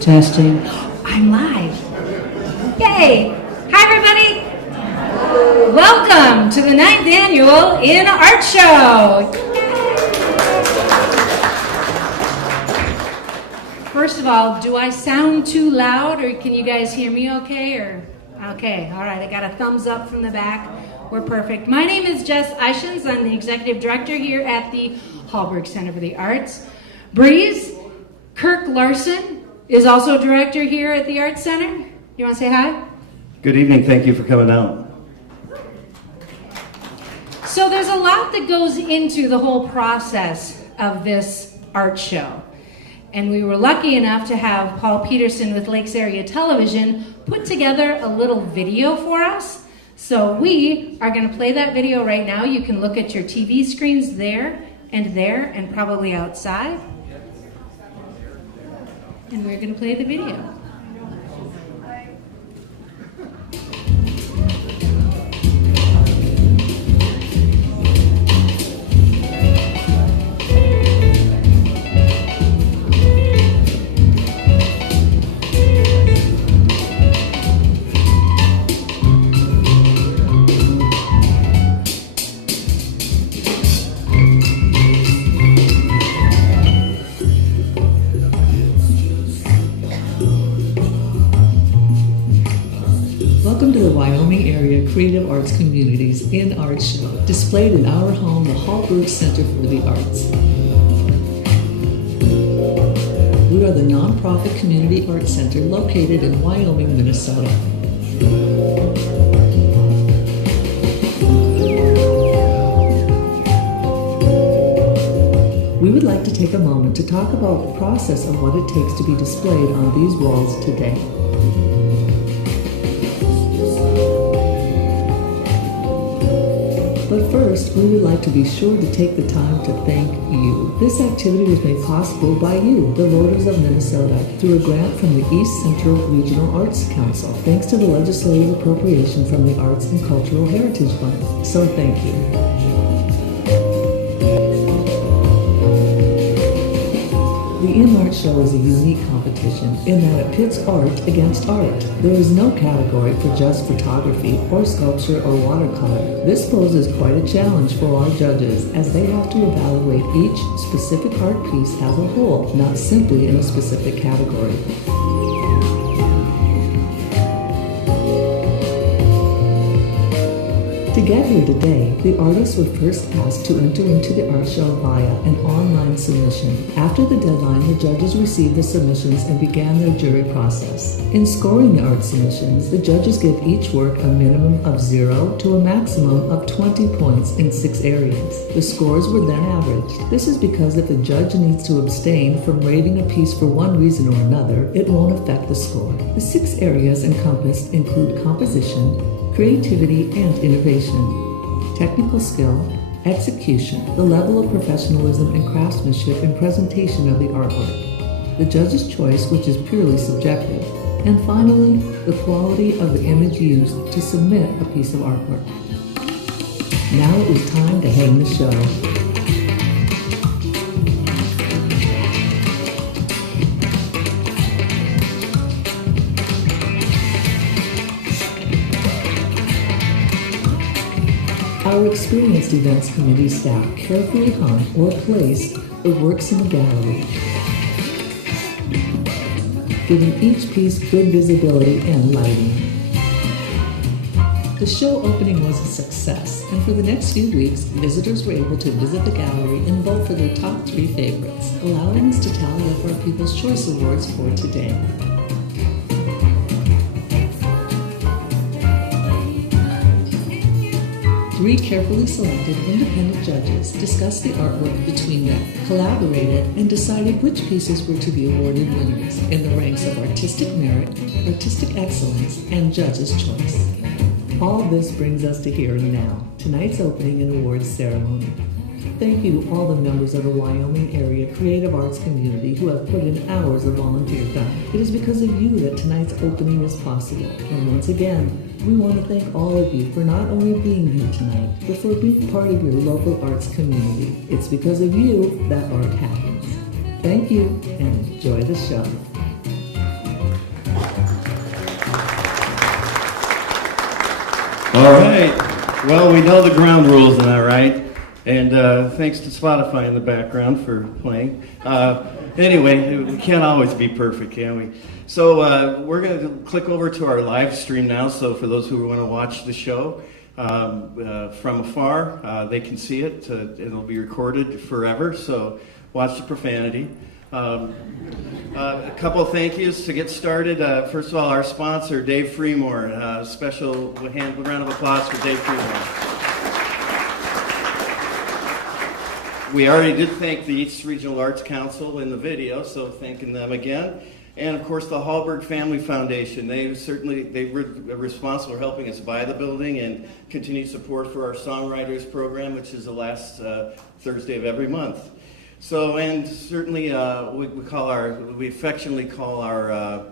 Testing. I'm live. Yay! Hi, everybody. Welcome to the 9th annual InArt Show. First of all, do I sound too loud, or can you guys hear me okay? Okay, all right. I got a thumbs up from the back. We're perfect. My name is Jess Eichens. I'm the executive director here at the Hallberg Center for the Arts. Breeze, Kirk Larson is also director here at the Arts Center. You want to say hi? Good evening. Thank you for coming out. So there's a lot that goes into the whole process of this art show. And we were lucky enough to have Paul Peterson with Lakes Area Television put together a little video for us. So we are going to play that video right now. You can look at your TV screens there and probably outside. And we're going to play the video. Welcome to the Wyoming Area Creative Arts Community's InArt Show, displayed in our home, the Hallberg Center for the Arts. We are the nonprofit community arts center located in Wyoming, Minnesota. We would like to take a moment to talk about the process of what it takes to be displayed on these walls today. But first, we would like to be sure to take the time to thank you. This activity was made possible by you, the voters of Minnesota, through a grant from the East Central Regional Arts Council, thanks to the legislative appropriation from the Arts and Cultural Heritage Fund. So thank you. The InArt Show is a unique competition in that it pits art against art. There is no category for just photography or sculpture or watercolor. This poses quite a challenge for our judges, as they have to evaluate each specific art piece as a whole, not simply in a specific category. To get here today, the artists were first asked to enter into the art show via an online submission. After the deadline, the judges received the submissions and began their jury process. In scoring the art submissions, the judges give each work a minimum of 0 to a maximum of 20 points in 6 areas. The scores were then averaged. This is because if a judge needs to abstain from rating a piece for one reason or another, it won't affect the score. The 6 areas encompassed include composition, creativity and innovation, technical skill, execution, the level of professionalism and craftsmanship in presentation of the artwork, the judge's choice, which is purely subjective, and finally, the quality of the image used to submit a piece of artwork. Now it is time to hang the show. Our experienced events committee staff carefully hung or placed the works in the gallery. giving each piece good visibility and lighting. The show opening was a success, and for the next few weeks, visitors were able to visit the gallery and vote for their top 3 favorites, allowing us to tally up our People's Choice Awards for today. 3 carefully selected independent judges discussed the artwork between them, collaborated, and decided which pieces were to be awarded winners in the ranks of artistic merit, artistic excellence, and judge's choice. All this brings us to here and now, tonight's opening and awards ceremony. Thank you to all the members of the Wyoming area creative arts community who have put in hours of volunteer time. It is because of you that tonight's opening is possible. And once again, we want to thank all of you for not only being here tonight, but for being part of your local arts community. It's because of you that art happens. Thank you, and enjoy the show. All right. Well, we know the ground rules now, right? And thanks to Spotify in the background for playing. Anyway, we can't always be perfect, can we? So we're going to click over to our live stream now. So for those who want to watch the show from afar, they can see it. It'll be recorded forever. So watch the profanity. A couple of thank yous to get started. First of all, our sponsor, Dave Freemore. Special round of applause for Dave Freemore. We already did thank the East Regional Arts Council in the video, so thanking them again. And of course, the Hallberg Family Foundation. They were responsible for helping us buy the building and continued support for our Songwriters Program, which is the last Thursday of every month. So, and certainly we affectionately call our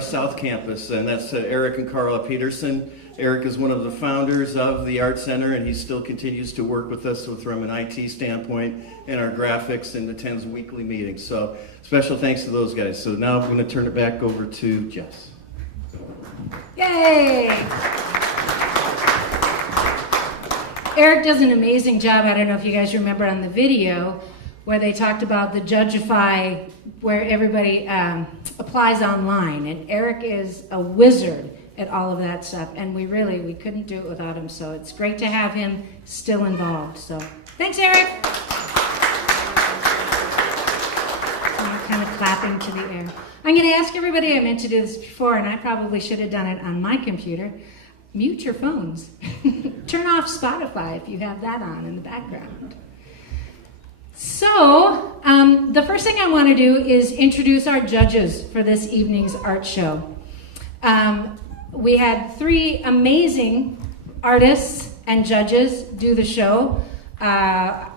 South Campus, and that's Eric and Carla Peterson. Eric is one of the founders of the Art Center, and he still continues to work with us from an IT standpoint and our graphics and attends weekly meetings. So special thanks to those guys. So now I'm going to turn it back over to Jess. Yay! Eric does an amazing job. I don't know if you guys remember on the video where they talked about the Judgify, where everybody applies online. And Eric is a wizard at all of that stuff, and we couldn't do it without him, so it's great to have him still involved. So thanks, Eric. I'm kind of clapping to the air. I'm going to ask everybody, I meant to do this before, and I probably should have done it on my computer. Mute your phones. Turn off Spotify if you have that on in the background. So the first thing I want to do is introduce our judges for this evening's art show. We had 3 amazing artists and judges do the show. I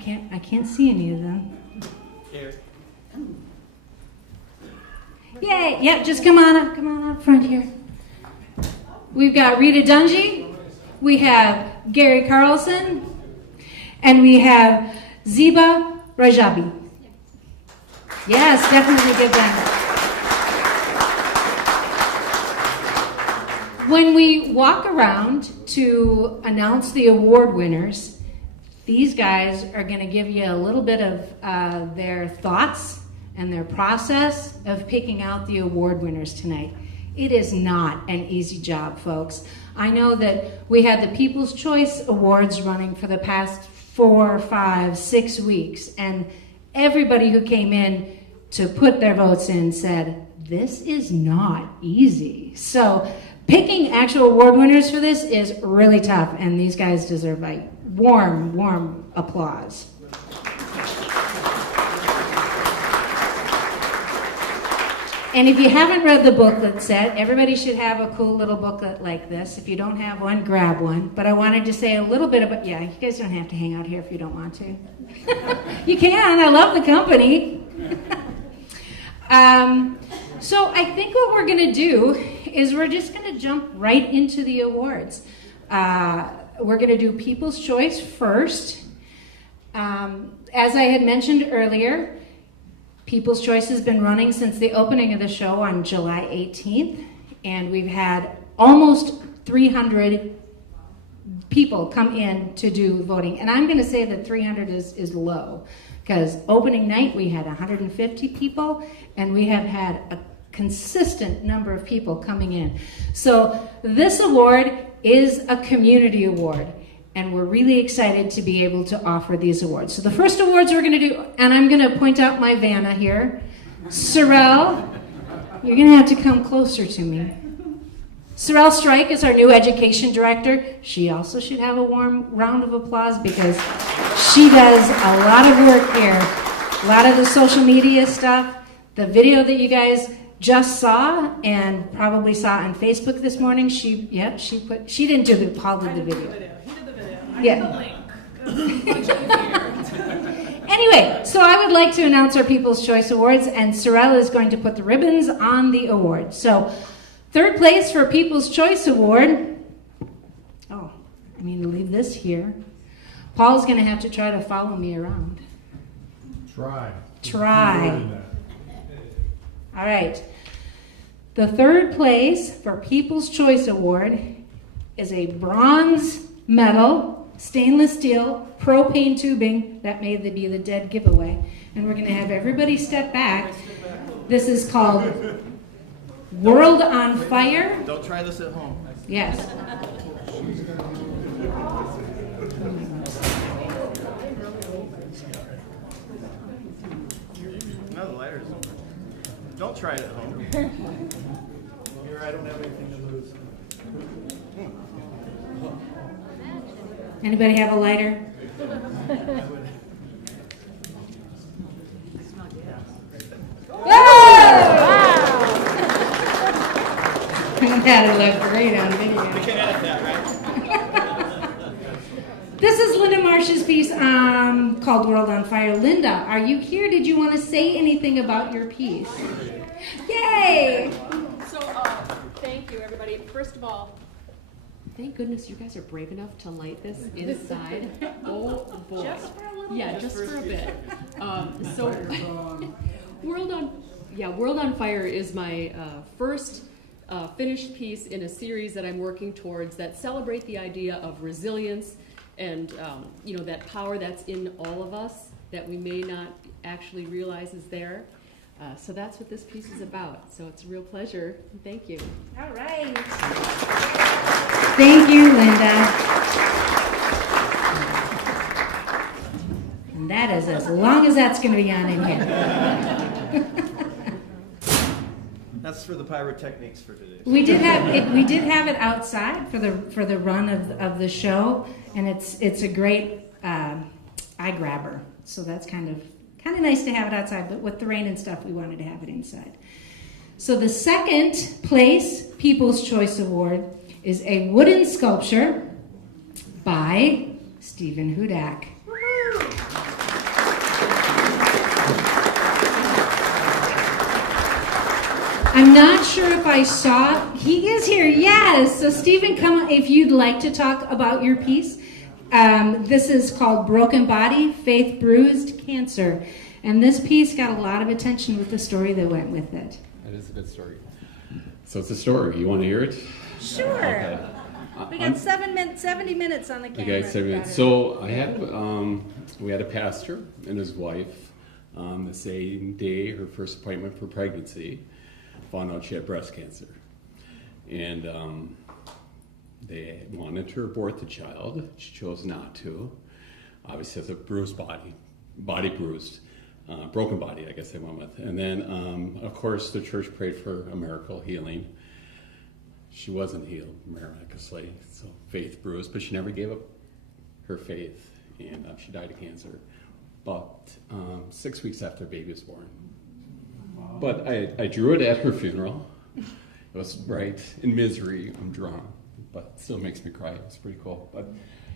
can't see any of them. Here. Yay! Yeah, just come on up front here. We've got Rita Dungy, we have Gary Carlson, and we have Ziba Rajabi. Yes, definitely give them. When we walk around to announce the award winners, these guys are going to give you a little bit of their thoughts and their process of picking out the award winners tonight. It is not an easy job, folks. I know that we had the People's Choice Awards running for the past 4, 5, 6 weeks, and everybody who came in to put their votes in said, this is not easy. So picking actual award winners for this is really tough, and these guys deserve a warm applause. And if you haven't read the booklet set, everybody should have a cool little booklet like this. If you don't have one, grab one. But I wanted to say a little bit about, you guys don't have to hang out here if you don't want to. You can, I love the company. So I think what we're going to do is we're just going to jump right into the awards. We're going to do People's Choice first. As I had mentioned earlier, People's Choice has been running since the opening of the show on July 18th, and we've had almost 300 people come in to do voting. And I'm going to say that 300 is low, because opening night we had 150 people, and we have had a consistent number of people coming in. So this award is a community award, and we're really excited to be able to offer these awards. So the first awards we're going to do, and I'm going to point out my Vanna here. Sorrel, you're going to have to come closer to me. Sorrel Strike is our new education director. She also should have a warm round of applause because she does a lot of work here. A lot of the social media stuff, the video that you guys just saw and probably saw on Facebook this morning. She didn't do the, Paul did the video. He did the video. I Yeah. did the link. Anyway, so I would like to announce our People's Choice Awards, and Sorrel is going to put the ribbons on the award. So, third place for People's Choice Award. Oh, I mean to leave this here. Paul's going to have to try to follow me around. Try. All right. The third place for People's Choice Award is a bronze medal, stainless steel, propane tubing. That may be the dead giveaway. And we're going to have everybody step back. This is called World on Fire. Don't try this at home. Yes. No, the lighter's over. Don't try it at home. Here, I don't have anything to lose. Anybody have a lighter? That'll look great on video. We can edit that, right? This is Linda Marsh's piece called World on Fire. Linda, are you here? Did you want to say anything about your piece? Yay! So, thank you, everybody. First of all, thank goodness you guys are brave enough to light this inside. Oh boy! Just for a little. Yeah, just for a bit. So, World on Fire is my first finished piece in a series that I'm working towards that celebrate the idea of resilience and that power that's in all of us that we may not actually realize is there. So that's what this piece is about. So it's a real pleasure. Thank you. All right. Thank you, Linda. And that is as long as that's going to be on in here. That's for the pyrotechnics for today. We did have it outside for the run of the show, and it's a great eye grabber. So that's kind of nice to have it outside, but with the rain and stuff, we wanted to have it inside. So the second place People's Choice Award is a wooden sculpture by Stephen Hudak. I'm not sure if I saw, he is here, yes. So Stephen, come if you'd like to talk about your piece. This is called Broken Body, Faith Bruised, Cancer. And this piece got a lot of attention with the story that went with it. That is a good story. So it's a story. You want to hear it? Sure. Okay. We got 70 minutes on the camera. Okay, 7 minutes. So I had, we had a pastor and his wife the same day, her first appointment for pregnancy, found out she had breast cancer. And they wanted to abort the child. She chose not to. Obviously has a bruised body bruised. Broken body, I guess they went with. And then, of course, the church prayed for a miracle healing. She wasn't healed miraculously, so faith bruised, but she never gave up her faith, and she died of cancer about 6 weeks after the baby was born. Wow. But I drew it at her funeral. It was right in misery. I'm drawn, but it still makes me cry. It's pretty cool. But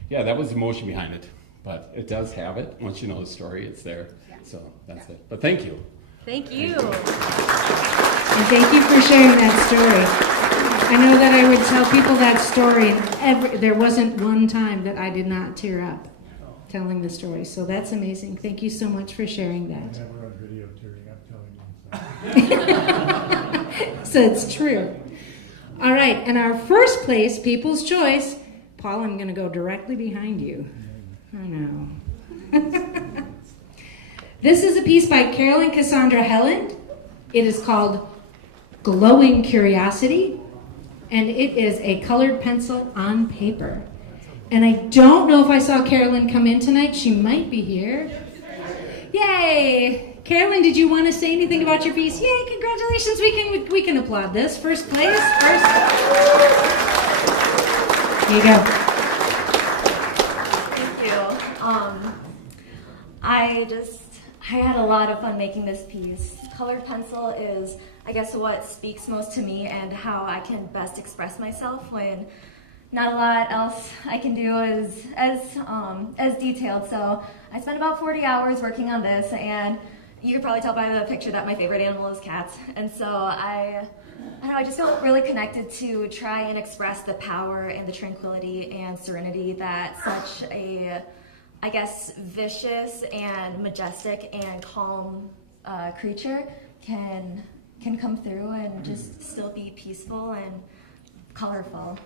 yeah, that was the emotion behind it. But it does have it. Once you know the story, it's there. Yeah. So that's it. But thank you. Thank you. And thank you for sharing that story. I know that I would tell people that story, and there wasn't one time that I did not tear up telling the story. So that's amazing. Thank you so much for sharing that. I never on video tearing up telling you. So it's true. All right, and our first place, People's Choice. Paul, I'm going to go directly behind you. I know. This is a piece by Carolyn Cassandra Helland. It is called Glowing Curiosity, and it is a colored pencil on paper. And I don't know if I saw Carolyn come in tonight. She might be here. Yay! Carolyn, did you want to say anything about your piece? Yay, congratulations. We can applaud this. First place. Here you go. Thank you. I had a lot of fun making this piece. Colored pencil is, I guess, what speaks most to me and how I can best express myself when not a lot else I can do is as detailed. So I spent about 40 hours working on this, and you could probably tell by the picture that my favorite animal is cats. And so I just felt really connected to try and express the power and the tranquility and serenity that such a, I guess, vicious and majestic and calm creature can come through and just still be peaceful and colorful.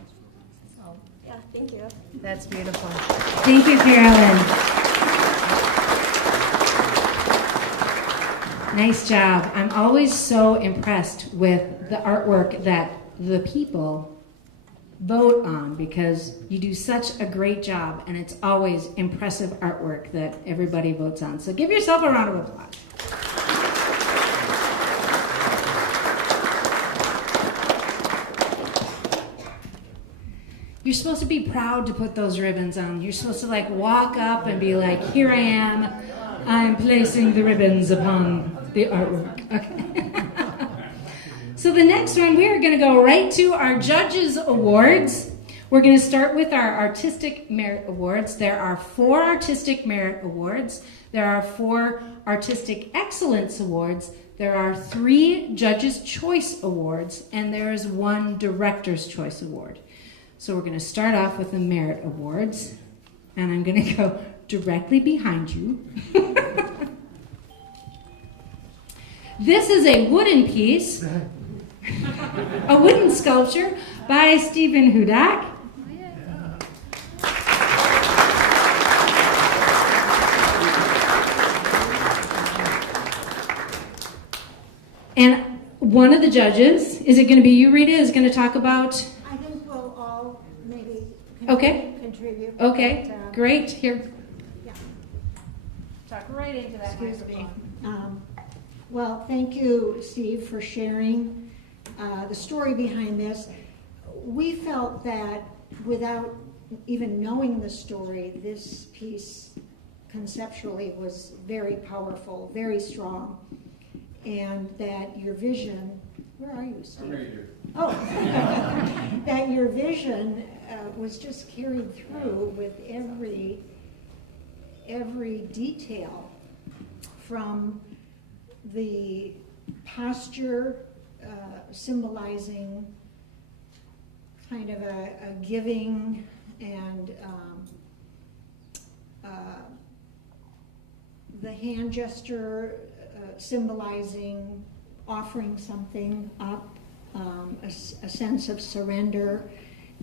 So yeah, thank you. That's beautiful. Thank you, Carolyn. Nice job. I'm always so impressed with the artwork that the people vote on, because you do such a great job, and it's always impressive artwork that everybody votes on. So give yourself a round of applause. You're supposed to be proud to put those ribbons on. You're supposed to walk up and be like, here I am, I'm placing the ribbons upon the artwork. Okay. So the next one, we are going to go right to our Judges Awards. We're going to start with our Artistic Merit Awards. There are 4 Artistic Merit Awards. There are 4 Artistic Excellence Awards. There are 3 Judges' Choice Awards, and there is 1 Director's Choice Award. So we're going to start off with the Merit Awards, and I'm going to go directly behind you. This is a wooden piece, a wooden sculpture by Stephen Hudak. And one of the judges, is it going to be you, Rita, is going to talk about? I think we'll all maybe contribute. Okay, But, great. Here. yeah. Talk right into that. Excuse me. Well, thank you, Steve, for sharing the story behind this. We felt that without even knowing the story, this piece conceptually was very powerful, very strong, and that your vision, where are you, Steve? I'm right here. Oh, that your vision was just carried through with every detail, from the posture symbolizing kind of a giving, and the hand gesture symbolizing offering something up, a sense of surrender,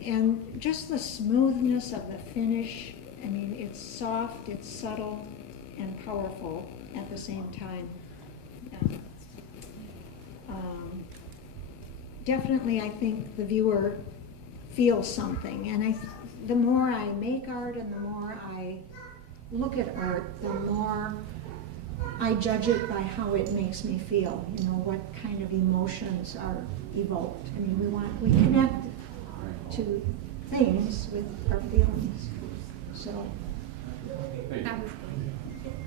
and just the smoothness of the finish. I mean, it's soft, it's subtle, and powerful at the same time. Definitely, I think the viewer feels something, and the more I make art and the more I look at art, the more I judge it by how it makes me feel. You know, what kind of emotions are evoked. I mean, we connect to things with our feelings. So,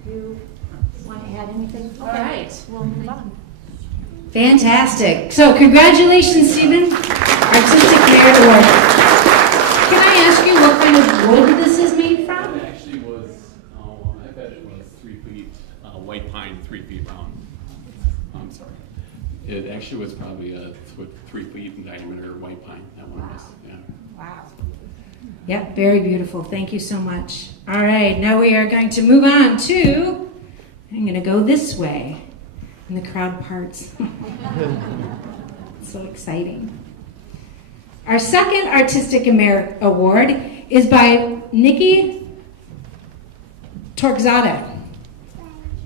you want to add anything? Okay. All right. We'll move on. Fantastic. So congratulations, Stephen. Artistic Merit Award. Can I ask you what kind of wood this is made from? It actually was, I bet it was 3 feet, white pine, 3 feet round. I'm sorry. It actually was probably a 3 feet in diameter white pine, that one was, yeah. Wow. Yep, very beautiful. Thank you so much. All right, now we are going to move on to, I'm going to go this way. And the crowd parts. So exciting. Our second Artistic Merit Award is by Nikki Torgzada.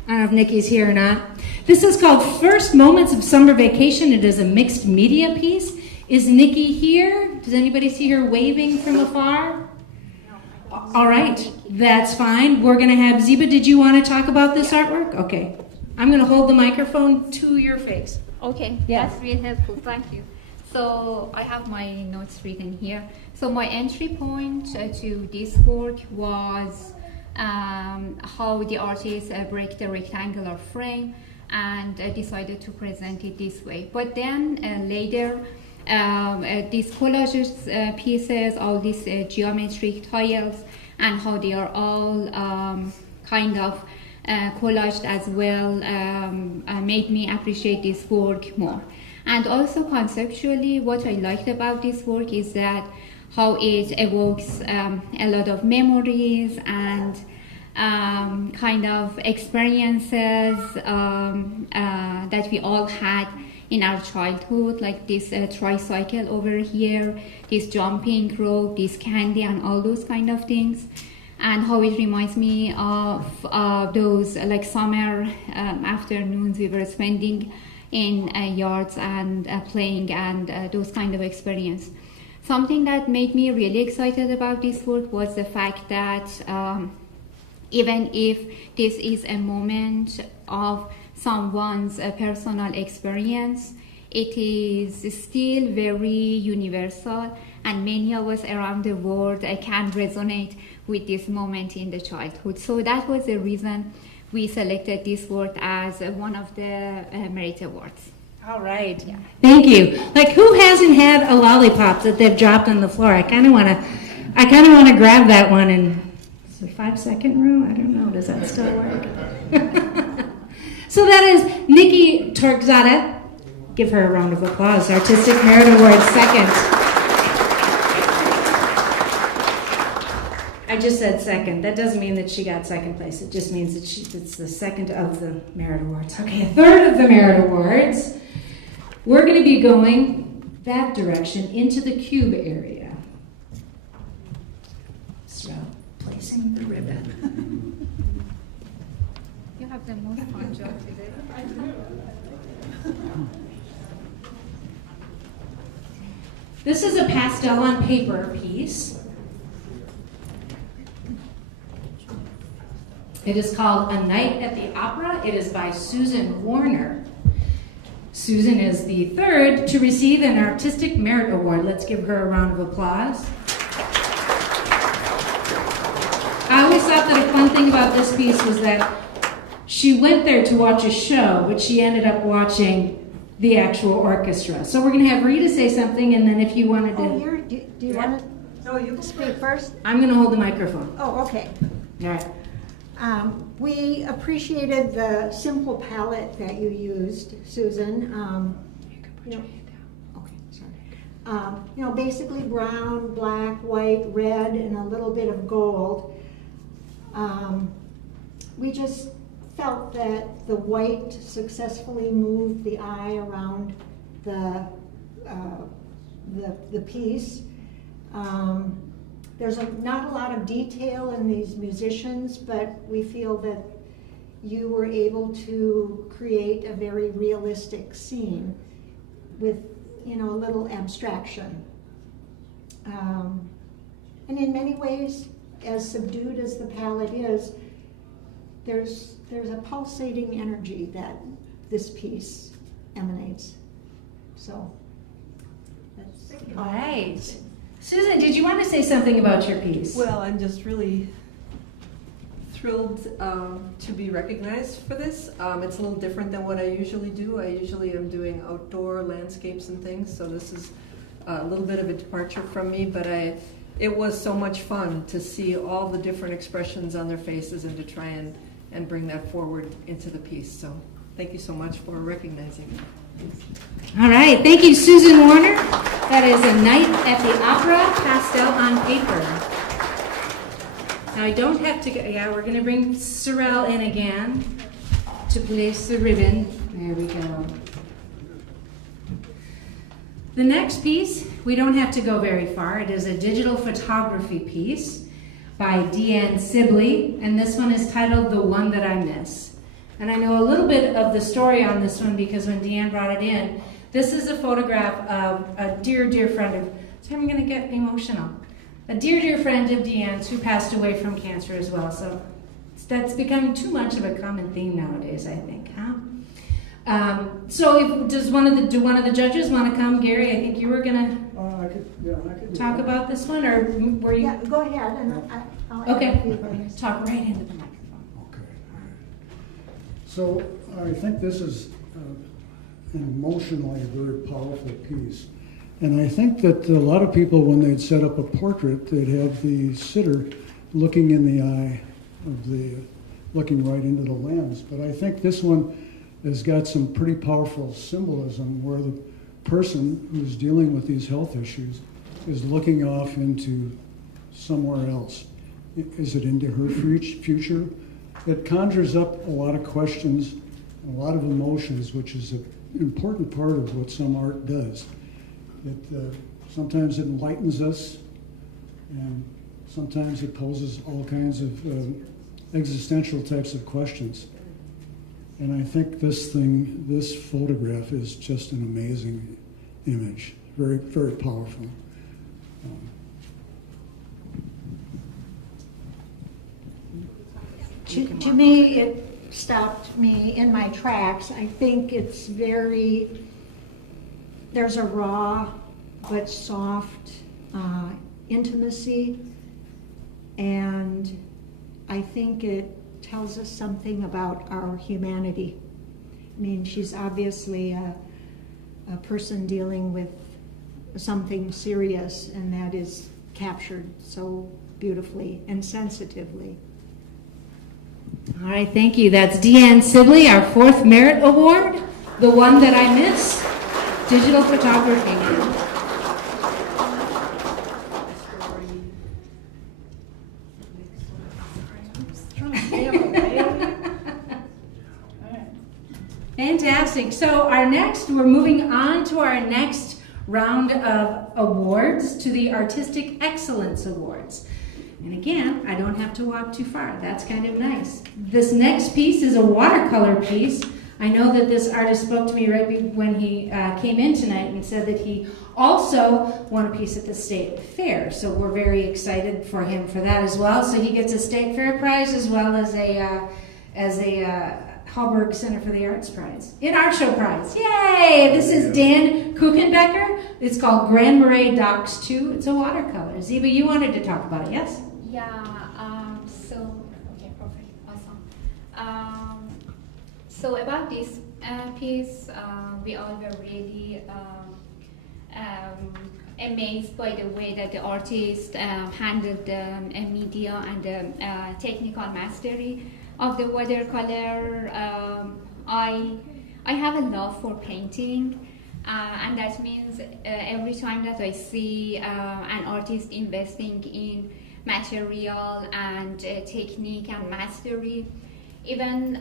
I don't know if Nikki's here or not. This is called First Moments of Summer Vacation. It is a mixed media piece. Is Nikki here? Does anybody see her waving from afar? All right, that's fine. We're going to have Ziba. Did you want to talk about this artwork? Okay. I'm going to hold the microphone to your face. Okay, Yes. that's really helpful. Thank you. So I have my notes written here. So my entry point to this work was how the artist break the rectangular frame and decided to present it this way. But then later, these collages pieces, all these geometric tiles, and how they are all kind of collaged as well, made me appreciate this work more. And also conceptually, what I liked about this work is that how it evokes a lot of memories and kind of experiences that we all had in our childhood, like this tricycle over here, this jumping rope, this candy, and all those kind of things. And how it reminds me of those like summer afternoons we were spending in yards and playing and those kind of experience. Something that made me really excited about this work was the fact that even if this is a moment of someone's personal experience, it is still very universal, and many of us around the world can resonate with this moment in the childhood. So that was the reason we selected this work as one of the Merit Awards. All right. Yeah. Thank you. Like, who hasn't had a lollipop that they've dropped on the floor? I kind of want to grab that one. And it's a 5-second rule. I don't know. Does that still work? So that is Nikki Torgzada. Give her a round of applause. Artistic Merit Award second. I just said second. That doesn't mean that she got second place. It just means that it's the second of the Merit Awards. Okay, a third of the Merit Awards. We're going to be going that direction into the cube area. So, placing the ribbon. You have the most fun job today. I do. This is a pastel on paper piece. It is called A Night at the Opera. It is by Susan Warner. Susan is the third to receive an Artistic Merit Award. Let's give her a round of applause. I always thought that a fun thing about this piece was that she went there to watch a show, but she ended up watching the actual orchestra. So we're going to have Rita say something, and then if you wanted to... Oh, do you want to... No, you can speak first. I'm going to hold the microphone. Oh, okay. All right. We appreciated the simple palette that you used, Susan. You can put your hand down. Okay, sorry. Basically brown, black, white, red, and a little bit of gold. We just felt that the white successfully moved the eye around the piece. There's not a lot of detail in these musicians, but we feel that you were able to create a very realistic scene with, a little abstraction. And in many ways, as subdued as the palette is, there's a pulsating energy that this piece emanates. So, that's All right. Susan, did you want to say something about your piece? Well, I'm just really thrilled to be recognized for this. It's a little different than what I usually do. I usually am doing outdoor landscapes and things, so this is a little bit of a departure from me, but it was so much fun to see all the different expressions on their faces and to try and bring that forward into the piece. So thank you so much for recognizing me. All right, thank you, Susan Warner. That is A Night at the Opera, pastel on paper. Now I don't have to go, we're going to bring Sorrel in again to place the ribbon. There we go. The next piece, we don't have to go very far. It is a digital photography piece by Deanne Sibley, and this one is titled The One That I Miss. And I know a little bit of the story on this one because when Deanne brought it in, this is a photograph of a dear, dear friend of, so I'm going to get emotional, a dear, dear friend of Deanne's who passed away from cancer as well. So that's becoming too much of a common theme nowadays, I think, huh? So do one of the judges want to come? Gary, I think you were going to talk about this one, or were you? Yeah, go ahead, and I'll add Okay, a few things. talk right into the microphone. Okay. So I think this is an emotionally very powerful piece. And I think that a lot of people, when they'd set up a portrait, they'd have the sitter looking in the eye of looking right into the lens. But I think this one has got some pretty powerful symbolism where the person who's dealing with these health issues is looking off into somewhere else. Is it into her future? It conjures up a lot of questions, a lot of emotions, which is an important part of what some art does. It sometimes it enlightens us, and sometimes it poses all kinds of existential types of questions. And I think this photograph is just an amazing image, very, very powerful. To me, it stopped me in my tracks. I think it's there's a raw but soft intimacy, and I think it tells us something about our humanity. I mean, she's obviously a person dealing with something serious, and that is captured so beautifully and sensitively. All right, thank you. That's Deanne Sibley, our 4th Merit Award, the one that I miss, digital photography. Fantastic. So we're moving on to our next round of awards, to the Artistic Excellence Awards. And again, I don't have to walk too far. That's kind of nice. This next piece is a watercolor piece. I know that this artist spoke to me right when he came in tonight and said that he also won a piece at the State Fair. So we're very excited for him for that as well. So he gets a State Fair prize as well as a Hallberg Center for the Arts prize. InArt Show prize. Yay! This is Dan Kuchenbecker. It's called Grand Marais Docks 2. It's a watercolor. Ziba, you wanted to talk about it, yes? Yeah, okay, perfect, awesome. So about this piece, we all were really amazed by the way that the artist handled the media and the technical mastery of the watercolor. I have a love for painting, and that means every time that I see an artist investing in material and technique and mastery, even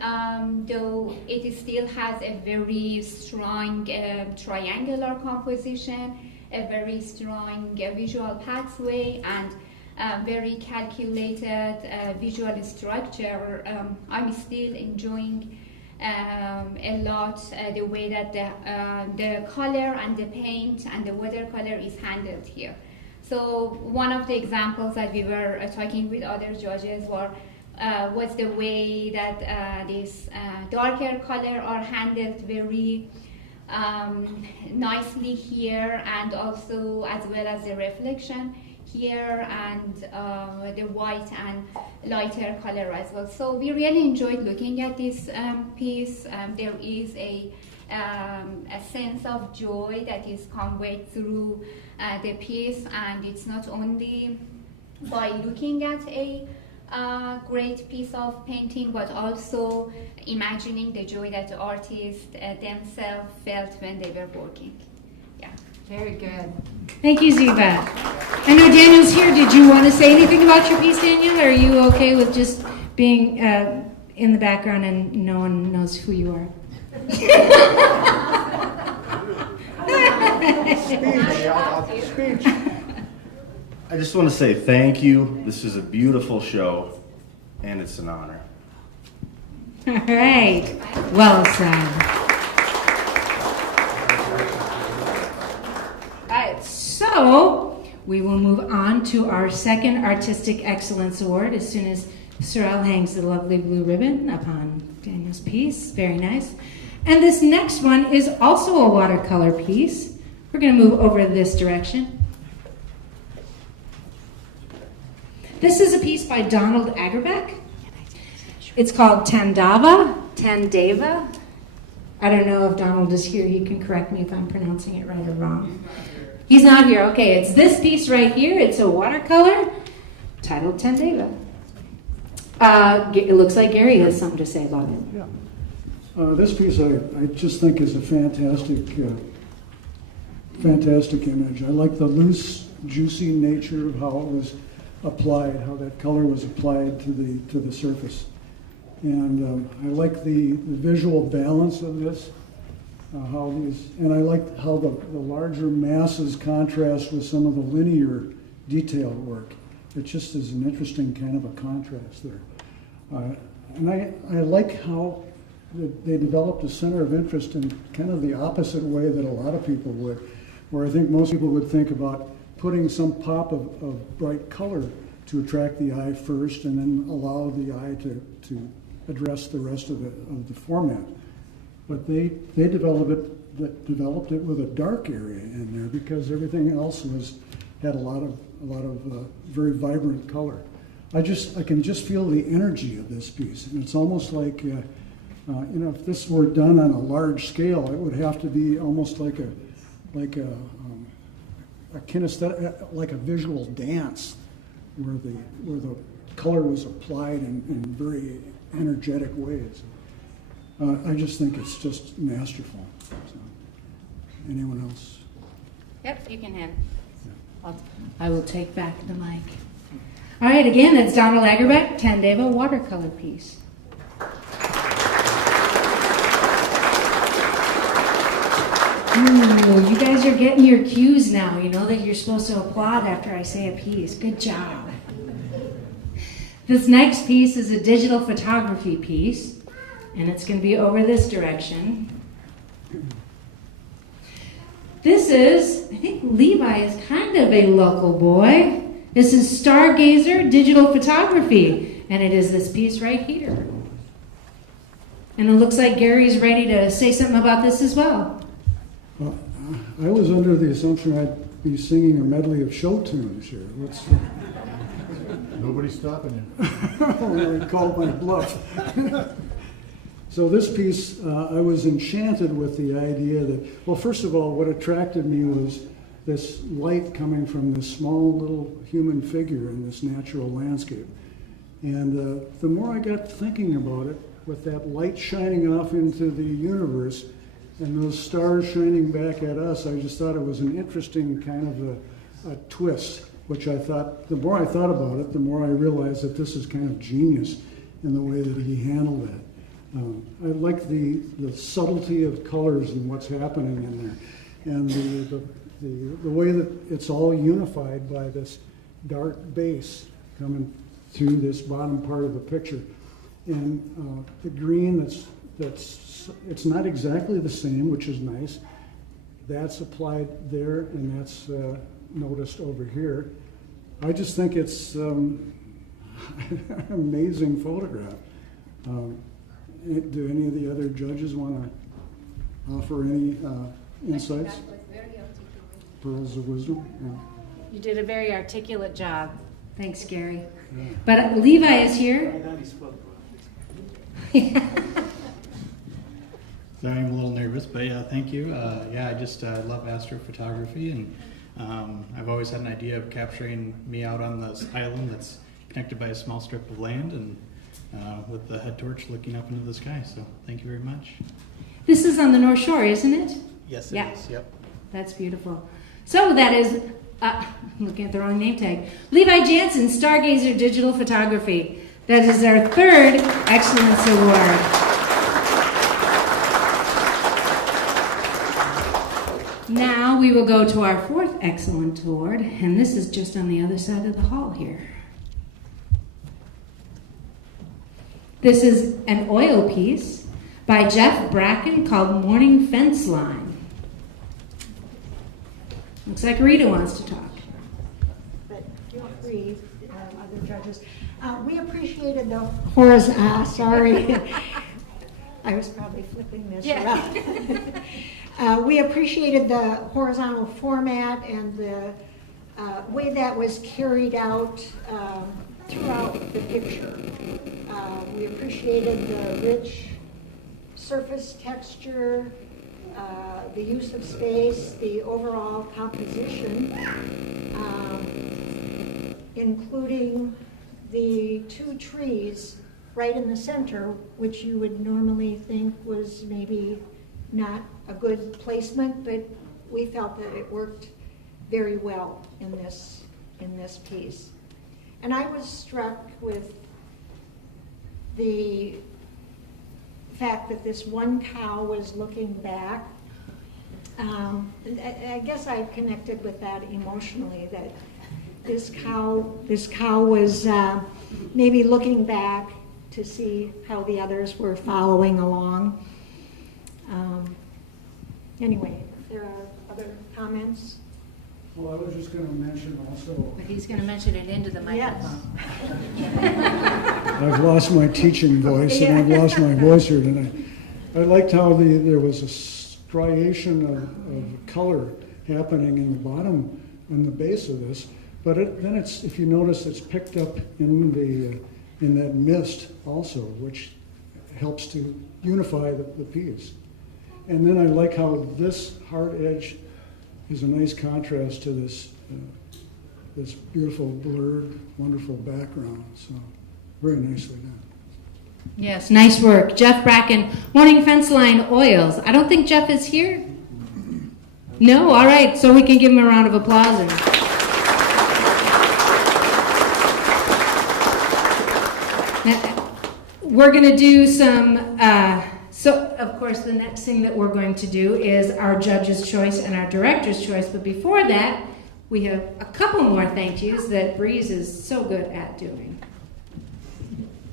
though it still has a very strong triangular composition, a very strong visual pathway, and very calculated visual structure, I'm still enjoying a lot the way that the color and the paint and the watercolor is handled here. So one of the examples that we were talking with other judges was the way that these darker color are handled very nicely here, and also as well as the reflection here, and the white and lighter color as well. So we really enjoyed looking at this piece. There is a sense of joy that is conveyed through the piece, and it's not only by looking at a great piece of painting, but also imagining the joy that the artists themselves felt when they were working. Yeah. Very good. Thank you, Ziva. I know Daniel's here. Did you want to say anything about your piece, Daniel, or are you okay with just being in the background and no one knows who you are? Speech. I just want to say thank you. This is a beautiful show, and it's an honor. All right. Well said. All right. So we will move on to our second Artistic Excellence Award as soon as Sorrel hangs the lovely blue ribbon upon Daniel's piece. Very nice. And this next one is also a watercolor piece. We're going to move over this direction. This is a piece by Donald Agerbeck. It's called Tandava. I don't know if Donald is here. He can correct me if I'm pronouncing it right or wrong. He's not here. Okay, it's this piece right here. It's a watercolor titled Tandava. It looks like Gary has something to say about it. Yeah. This piece I just think is a fantastic image. I like the loose, juicy nature of how it was applied, how that color was applied to the surface. And I like the visual balance of this, and I like how the larger masses contrast with some of the linear detail work. It just is an interesting kind of a contrast there. And I like how they developed a center of interest in kind of the opposite way that a lot of people would, where I think most people would think about putting some pop of bright color to attract the eye first and then allow the eye to address the rest of the format. But they developed it with a dark area in there because everything else had a lot of very vibrant color. I can just feel the energy of this piece, and it's almost like if this were done on a large scale, it would have to be almost like a kinesthetic, like a visual dance, where the color was applied in very energetic ways. I just think it's just masterful. So, anyone else? Yep, you can have it. I will take back the mic. All right, again, it's Donald Agerbeck, Tandava watercolor piece. Ooh, you guys are getting your cues now. You know that you're supposed to applaud after I say a piece. Good job. This next piece is a digital photography piece, and it's going to be over this direction. This is, I think Levi is kind of a local boy. This is Stargazer Digital Photography, and it is this piece right here. And it looks like Gary's ready to say something about this as well. Well, I was under the assumption I'd be singing a medley of show tunes here. Nobody's stopping you. I called my bluff. So this piece, I was enchanted with the idea that, well, first of all, what attracted me was this light coming from this small little human figure in this natural landscape. And the more I got thinking about it, with that light shining off into the universe and those stars shining back at us, I just thought it was an interesting kind of a twist, which I thought, the more I thought about it, the more I realized that this is kind of genius in the way that he handled that. I like the subtlety of colors and what's happening in there, and the way that it's all unified by this dark base coming through this bottom part of the picture, and the green it's not exactly the same, which is nice. That's applied there, and that's noticed over here. I just think it's an amazing photograph. Do any of the other judges want to offer any insights? Pearls of wisdom? Yeah. You did a very articulate job. Thanks, Gary. Yeah. But Levi is here. Sorry, I'm a little nervous, but yeah, thank you. I just love astrophotography, and I've always had an idea of capturing me out on this island that's connected by a small strip of land, and with the head torch looking up into the sky. So thank you very much. This is on the North Shore, isn't it? Yes, it is. Yep. That's beautiful. So that is, I'm looking at the wrong name tag, Levi Jansen, Stargazer Digital Photography. That is our third Excellence Award. Now we will go to our fourth Excellent Award, and this is just on the other side of the hall here. This is an oil piece by Jeff Bracken called Morning Fence Line. Looks like Rita wants to talk. But feel free, other judges. We appreciated the horizontal, sorry. I was probably flipping this around. We appreciated the horizontal format and the way that was carried out throughout the picture. We appreciated the rich surface texture, the use of space, the overall composition, including the two trees right in the center, which you would normally think was maybe not a good placement, but we felt that it worked very well in this piece. And I was struck with the fact that this one cow was looking back. I guess I connected with that emotionally, that this cow was maybe looking back to see how the others were following along. Anyway, if there are other comments. Well, I was just going to mention also. But he's going to mention it into the microphone. Yes. I've lost my teaching voice, and I've lost my voice here tonight. I liked how there was a striation of color happening in the bottom, on the base of this. But then it's, if you notice, it's picked up in that mist also, which helps to unify the piece. And then I like how this hard edge is a nice contrast to this this beautiful blurred, wonderful background. So very nicely done. Yes, nice work. Jeff Bracken, Morning Fence Line Oils. I don't think Jeff is here. No? All right, so we can give him a round of applause. Now, we're going to do some, so of course the next thing that we're going to do is our judge's choice and our director's choice. But before that, we have a couple more thank yous that Breeze is so good at doing.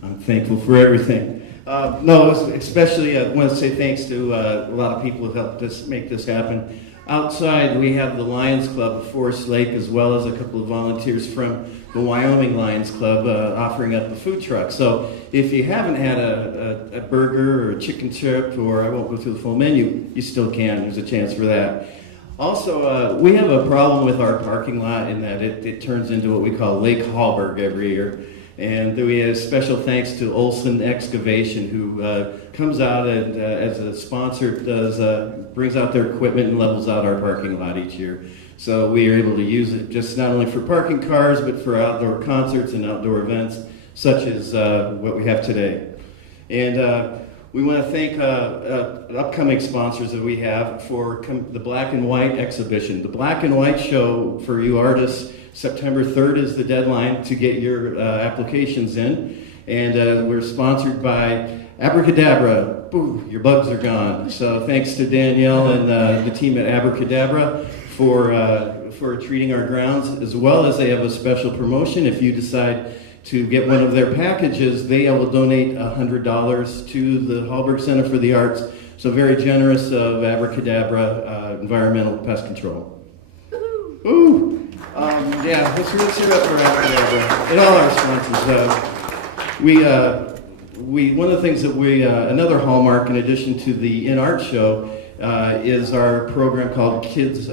I'm thankful for everything. No, especially I want to say thanks to a lot of people who helped us make this happen. Outside, we have the Lions Club of Forest Lake, as well as a couple of volunteers from the Wyoming Lions Club offering up a food truck. So if you haven't had a burger or a chicken strip, or I won't go through the full menu, you still can. There's a chance for that. Also, we have a problem with our parking lot in that it turns into what we call Lake Hallberg every year. And we have special thanks to Olson Excavation, who comes out and, as a sponsor, brings out their equipment and levels out our parking lot each year. So we are able to use it just not only for parking cars, but for outdoor concerts and outdoor events, such as what we have today. And we want to thank upcoming sponsors that we have for the Black and White exhibition. The Black and White show for you artists, September 3rd is the deadline to get your applications in. And we're sponsored by Abracadabra. Boo, your bugs are gone. So thanks to Danielle and the team at Abracadabra for treating our grounds, as well as they have a special promotion. If you decide to get one of their packages, they will donate $100 to the Hallberg Center for the Arts. So very generous of Abracadabra Environmental Pest Control. Ooh. Yeah, let's hear up for Abracadabra and all our sponsors. One of the things that another hallmark in addition to the InArt Show is our program called Kids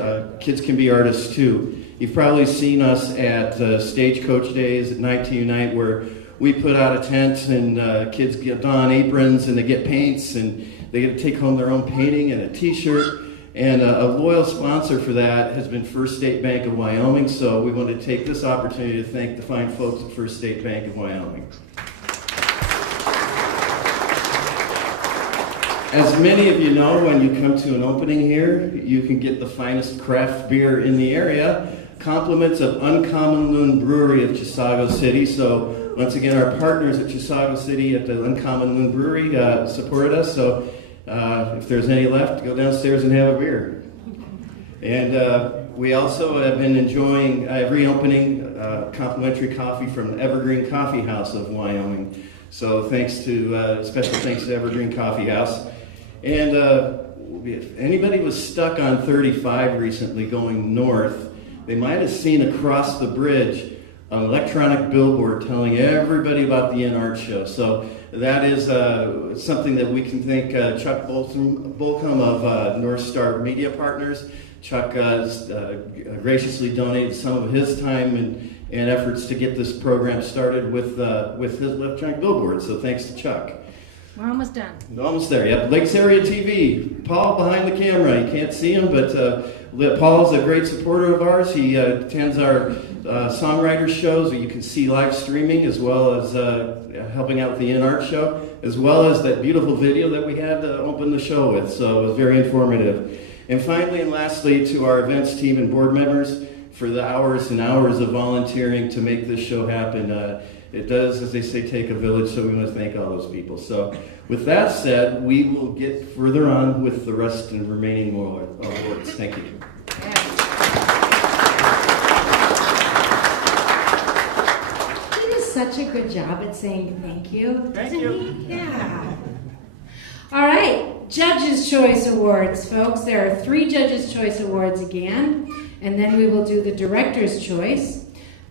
Can Be Artists Too. You've probably seen us at Stagecoach Days at Night to Unite, where we put out a tent and kids get on aprons and they get paints and they get to take home their own painting and a t-shirt. And a loyal sponsor for that has been First State Bank of Wyoming, so we want to take this opportunity to thank the fine folks at First State Bank of Wyoming. As many of you know, when you come to an opening here, you can get the finest craft beer in the area. Compliments of Uncommon Loon Brewery of Chisago City. So once again, our partners at Chisago City at the Uncommon Loon Brewery supported us. So if there's any left, go downstairs and have a beer. And we also have been enjoying reopening complimentary coffee from the Evergreen Coffee House of Wyoming. So special thanks to Evergreen Coffee House. And if anybody was stuck on 35 recently going north, they might have seen across the bridge an electronic billboard telling everybody about the InArt Show. So that is something that we can thank Chuck Bolcom of North Star Media Partners. Chuck graciously donated some of his time and efforts to get this program started with his electronic billboard. So thanks to Chuck. We're almost done. Almost there, yep. Lakes Area TV. Paul behind the camera. You can't see him, but Paul's a great supporter of ours. He attends our songwriter shows that you can see live streaming, as well as helping out with the InArt Show, as well as that beautiful video that we had to open the show with. So it was very informative. And finally and lastly, to our events team and board members for the hours and hours of volunteering to make this show happen. It does, as they say, take a village, so we want to thank all those people. So with that said, we will get further on with the rest and remaining awards. Thank you. He does such a good job at saying thank you. Thank you. Yeah. All right, Judges' Choice Awards, folks. There are 3 Judges' Choice Awards again, and then we will do the Director's Choice.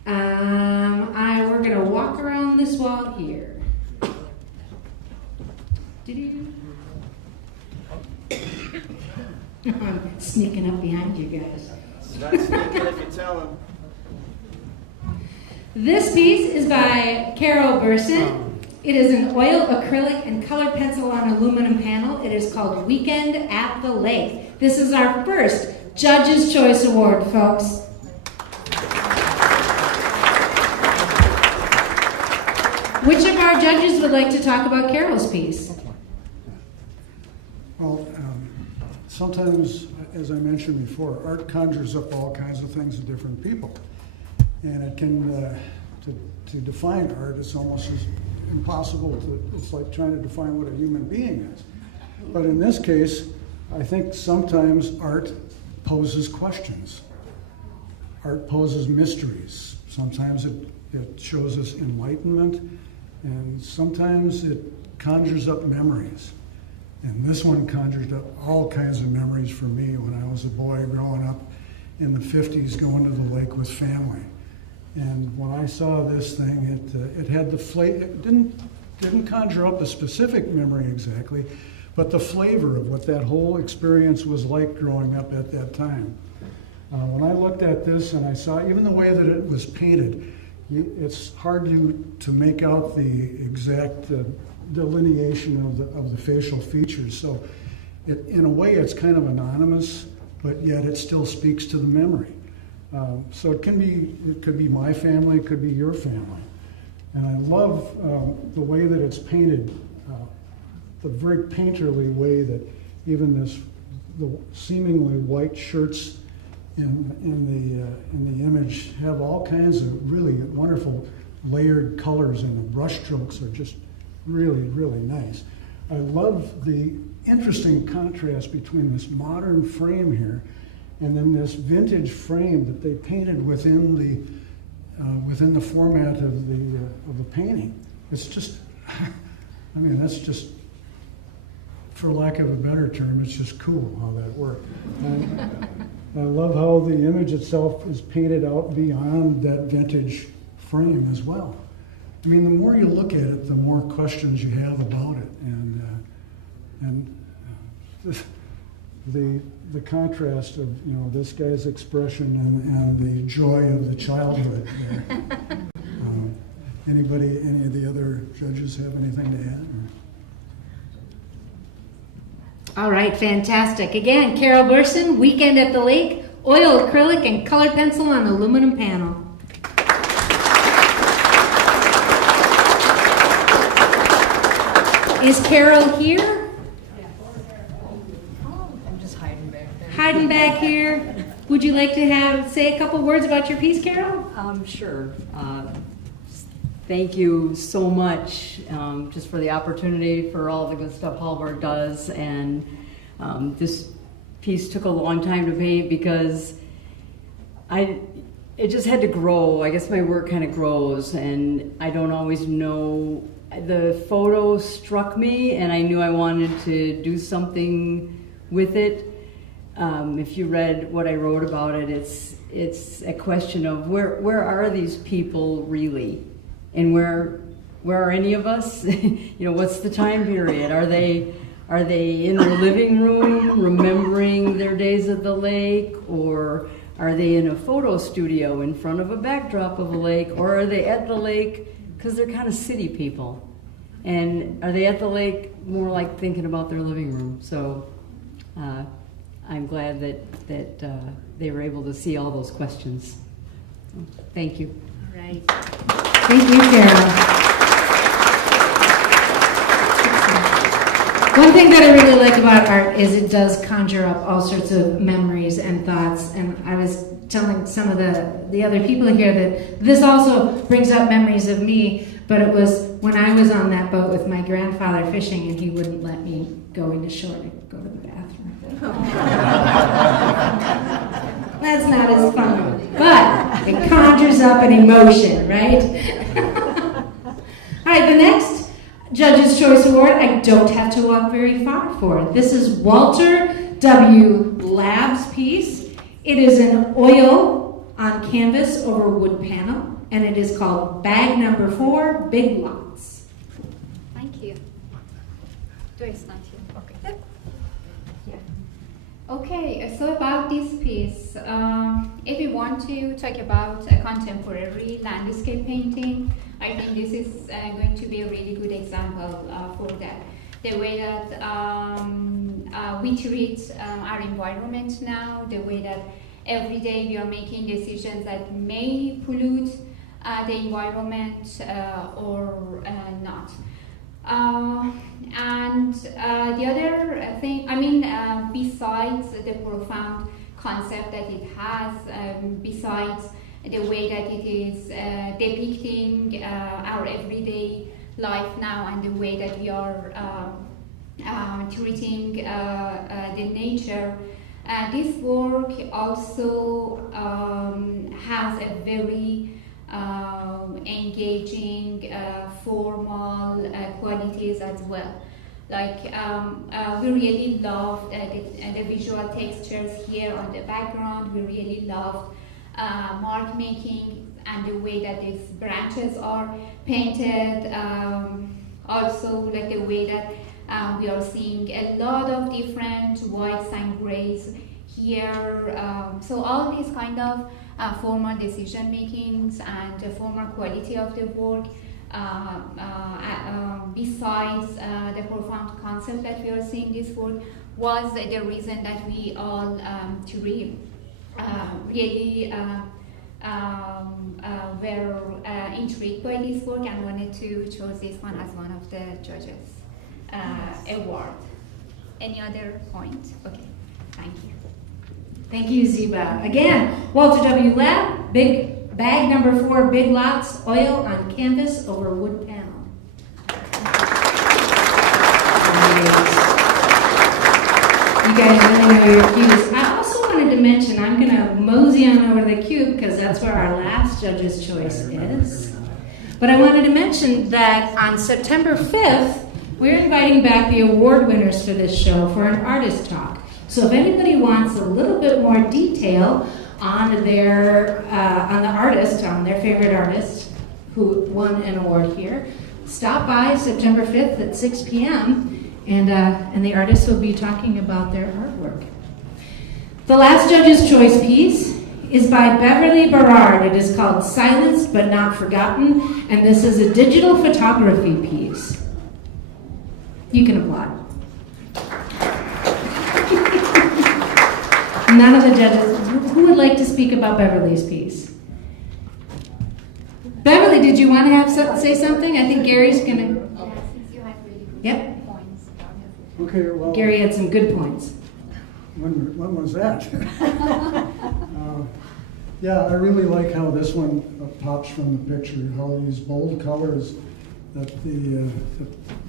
We're going to walk around this wall here. I'm sneaking up behind you guys. Not sneaking if you tell them. This piece is by Carol Burson. It is an oil, acrylic, and colored pencil on aluminum panel. It is called Weekend at the Lake. This is our first Judges' Choice Award, folks. Which of our judges would like to talk about Carol's piece? Well, sometimes, as I mentioned before, art conjures up all kinds of things in different people. And it can, to define art, it's almost as impossible it's like trying to define what a human being is. But in this case, I think sometimes art poses questions. Art poses mysteries. Sometimes it shows us enlightenment, and sometimes it conjures up memories. And this one conjured up all kinds of memories for me when I was a boy growing up in the 50s, going to the lake with family. And when I saw this thing, it had the flavor. It didn't conjure up a specific memory exactly, but the flavor of what that whole experience was like growing up at that time. When I looked at this and I saw even the way that it was painted, it's hard to make out the exact delineation of the facial features. So in a way it's kind of anonymous, but yet it still speaks to the memory. So it could be my family, it could be your family. And I love the way that it's painted, the very painterly way that even the seemingly white shirts in the image have all kinds of really wonderful layered colors, and the brush strokes are just really, really nice. I love the interesting contrast between this modern frame here and then this vintage frame that they painted within the format of the painting. It's just, I mean, that's just, for lack of a better term, it's just cool how that worked. I love how the image itself is painted out beyond that vintage frame as well. I mean, the more you look at it, the more questions you have about it, and the contrast of this guy's expression and the joy of the childhood there. Any of the other judges have anything to add? All right, fantastic. Again, Carol Burson, Weekend at the Lake, oil, acrylic, and colored pencil on aluminum panel. Is Carol here? I'm just hiding back there. Hiding back here. Would you like to say a couple words about your piece, Carol? Sure. Thank you so much just for the opportunity, for all the good stuff Hallberg does. And this piece took a long time to paint because it just had to grow. I guess my work kind of grows, and I don't always know the photo struck me, and I knew I wanted to do something with it. If you read what I wrote about it, it's a question of where are these people really, and where are any of us? What's the time period? Are they in their living room remembering their days at the lake, or are they in a photo studio in front of a backdrop of a lake, or are they at the lake because they're kind of city people? And are they at the lake more like thinking about their living room? So I'm glad that they were able to see all those questions. Thank you. All right. Thank you, Kara. One thing that I really like about art is it does conjure up all sorts of memories and thoughts. And I was telling some of the other people here that this also brings up memories of me, but it was when I was on that boat with my grandfather fishing and he wouldn't let me go into shore to go to the bathroom. That's not as fun, but it conjures up an emotion, right? All right, the next Judge's Choice Award, I don't have to walk very far for. This is Walter W. Lab's piece. It is an oil on canvas over wood panel, and it is called Bag Number 4, Big Lots. Thank you. Do I stand here? Okay. Yeah. Okay, so about this piece, if we want to talk about a contemporary landscape painting, I think this is going to be a really good example for that. The way that we treat our environment now, the way that every day we are making decisions that may pollute the environment or not. And the other thing, besides the profound concept that it has, besides the way that it is depicting our everyday life now and the way that we are treating the nature, this work also has a very engaging, formal qualities as well. Like we really loved the visual textures here on the background. We really loved mark making and the way that these branches are painted. Also, like the way that we are seeing a lot of different whites and grays here. So all these kind of formal decision makings and the formal quality of the work, besides the profound concept that we are seeing this work, was the reason that we all really were intrigued by this work and wanted to choose this one as one of the judges' award. Any other point? Okay, thank you. Thank you, Ziba. Again, Walter W. Lab, Bag Number 4, Big Lots, oil on canvas over wood panel. You guys really know your cues. I also wanted to mention, I'm going to mosey on over the cube because that's where our last Judge's Choice is. But I wanted to mention that on September 5th, we're inviting back the award winners for this show for an artist talk. So if anybody wants a little bit more detail on their on their favorite artist who won an award here, stop by September 5th at 6 p.m. And the artists will be talking about their artwork. The last Judge's Choice piece is by Beverly Berard. It is called Silenced But Not Forgotten, and this is a digital photography piece. You can applaud. None of the judges. Who would like to speak about Beverly's piece? Beverly, did you want to say something? I think Gary's going to... Yep. Okay, well... Gary had some good points. When was that? Yeah, I really like how this one pops from the picture, how these bold colors that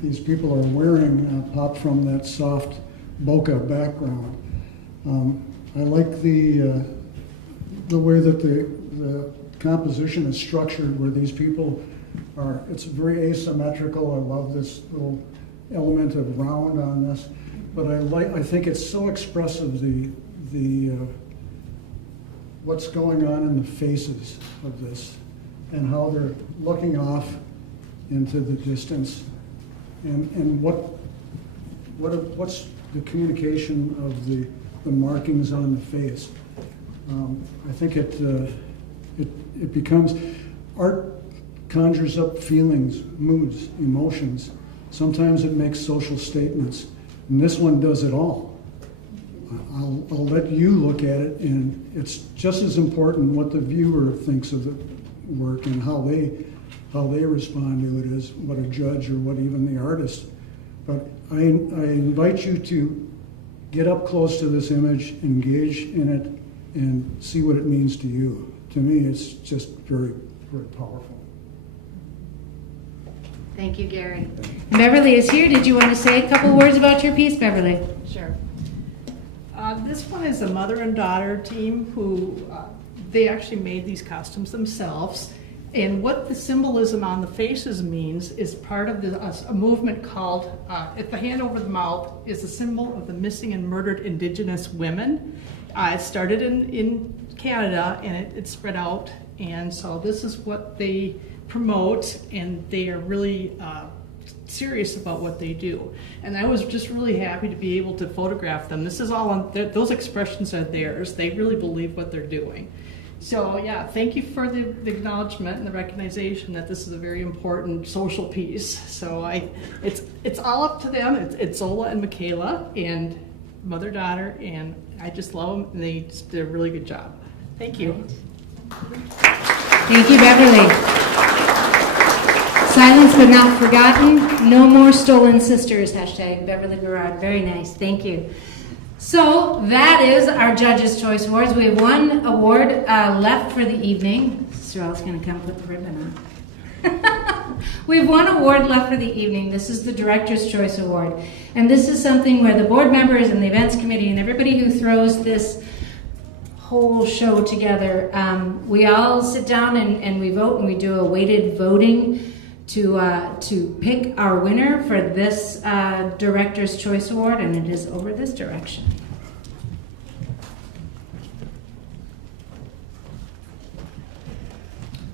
these people are wearing pop from that soft bokeh background. I like the way that the composition is structured, where these people it's very asymmetrical. I love this little element of round on this, but I think it's so expressive, the what's going on in the faces of this and how they're looking off into the distance, and what's the communication of the markings on the face. I think it becomes, art conjures up feelings, moods, emotions. Sometimes it makes social statements, and this one does it all. I'll let you look at it, and it's just as important what the viewer thinks of the work and how they respond to it as what a judge or what even the artist. But I invite you to get up close to this image, engage in it, and see what it means to you. To me, it's just very, very powerful. Thank you, Gary. Beverly is here. Did you want to say a couple words about your piece, Beverly? Sure. This one is a mother and daughter team who they actually made these costumes themselves. And what the symbolism on the faces means is part of a movement called, at the hand over the mouth is a symbol of the missing and murdered Indigenous women. It started in Canada and it spread out. And so this is what they promote, and they are really serious about what they do. And I was just really happy to be able to photograph them. This is all on, those expressions are theirs. They really believe what they're doing. So yeah, thank you for the acknowledgement and the recognition that this is a very important social piece. So it's all up to them. It's Zola and Michaela and mother-daughter, and I just love them, and they just did a really good job. Thank you. Thank you, Beverly. Silence but not forgotten. No more stolen sisters. Hashtag Beverly Garrard. Very nice. Thank you. So that is our Judges' Choice Awards. We have one award left for the evening. Sister Alice going to come put the ribbon on. We have one award left for the evening. This is the Director's Choice Award. And this is something where the board members and the events committee and everybody who throws this whole show together, we all sit down and we vote, and we do a weighted voting to pick our winner for this Director's Choice Award, and it is over this direction.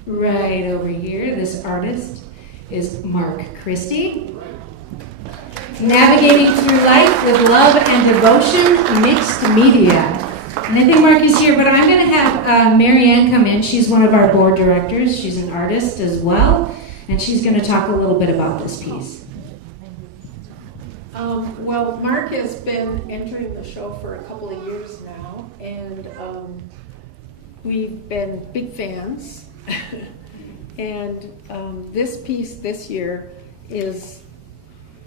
Right over here, this artist is Mark Christie. Navigating through life with love and devotion, mixed media. And I think Mark is here, but I'm going to have Marianne come in. She's one of our board directors. She's an artist as well, and she's going to talk a little bit about this piece. Well, Mark has been entering the show for a couple of years now, and we've been big fans. And this piece this year is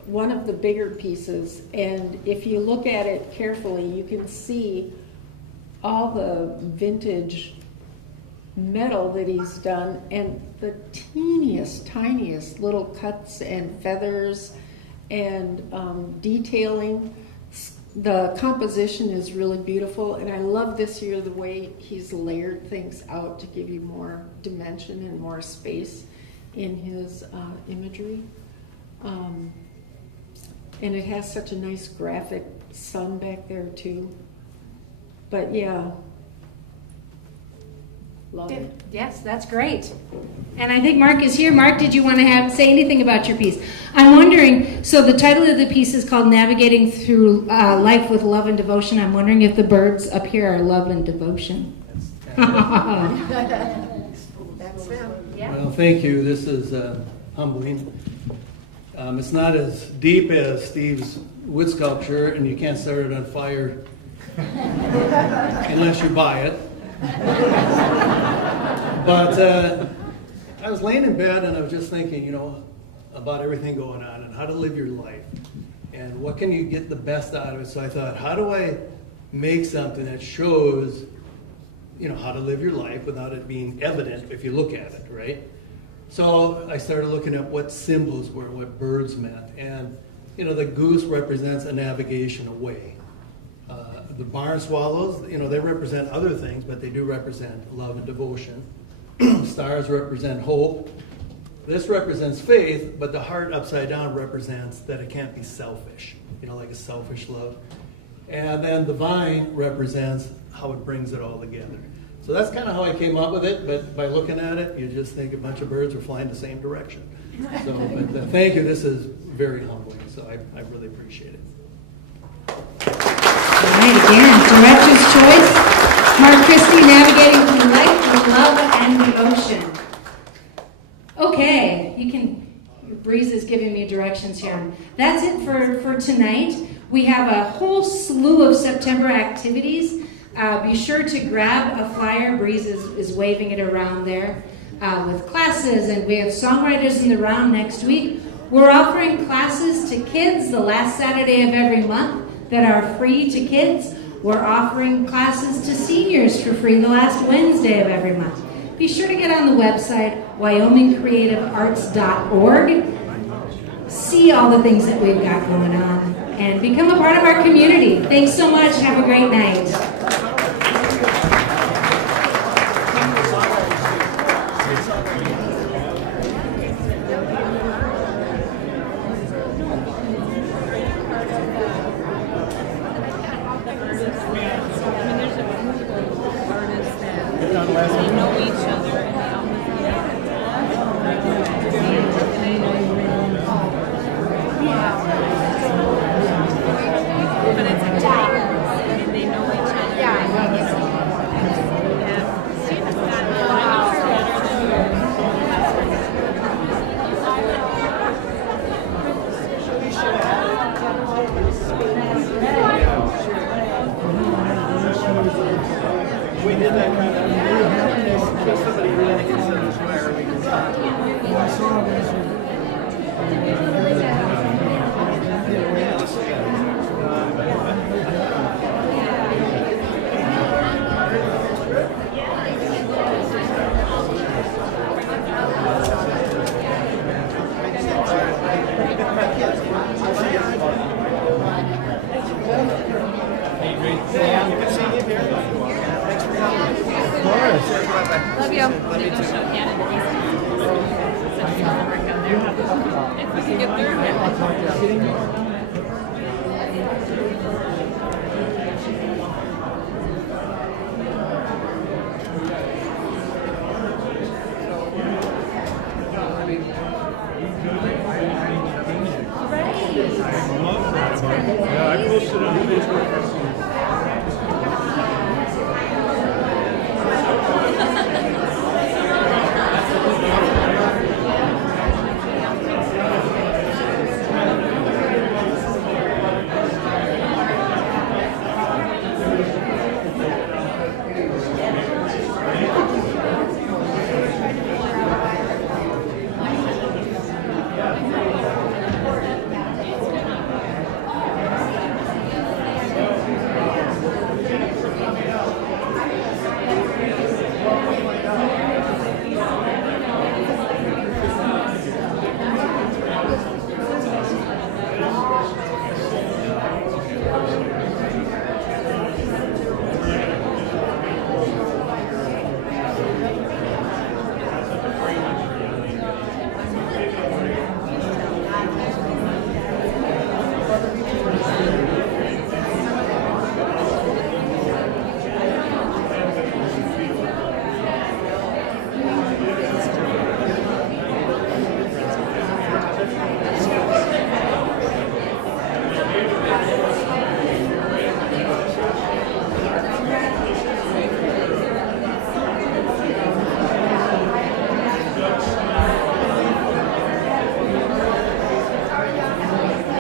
one of the bigger pieces, and if you look at it carefully, you can see all the vintage metal that he's done and the teeniest, tiniest little cuts and feathers and detailing. The composition is really beautiful, and I love this year the way he's layered things out to give you more dimension and more space in his imagery. And it has such a nice graphic sun back there too. But yeah, love it. Yes, that's great. And I think Mark is here. Mark, did you want to say anything about your piece? I'm wondering, so the title of the piece is called Navigating Through Life with Love and Devotion. I'm wondering if the birds up here are love and devotion. That's them. Yeah. Well, thank you. This is humbling. It's not as deep as Steve's wood sculpture, and you can't start it on fire unless you buy it. But I was laying in bed and I was just thinking, about everything going on and how to live your life and what can you get the best out of it. So I thought, how do I make something that shows, how to live your life without it being evident if you look at it, right? So I started looking at what symbols were, what birds meant. And, the goose represents a navigation away. The barn swallows, they represent other things, but they do represent love and devotion. Stars represent hope. this represents faith, but the heart upside down represents that it can't be selfish, like a selfish love. And then the vine represents how it brings it all together. So that's kind of how I came up with it, but by looking at it, you just think a bunch of birds are flying the same direction. So, but thank you, this is very humbling, so I really appreciate it. All right, again, Director's Choice, Mark Christie, navigating through life with love and devotion. Okay, Breeze is giving me directions here. That's it for tonight. We have a whole slew of September activities. Be sure to grab a flyer. Breeze is waving it around there with classes, and we have songwriters in the round next week. We're offering classes to kids the last Saturday of every month that are free to kids. We're offering classes to seniors for free the last Wednesday of every month. Be sure to get on the website, wyomingcreativearts.org. See all the things that we've got going on and become a part of our community. Thanks so much. Have a great night. We did that kind of, in case somebody really gets to inspire, we can talk. Love you. If we can get through.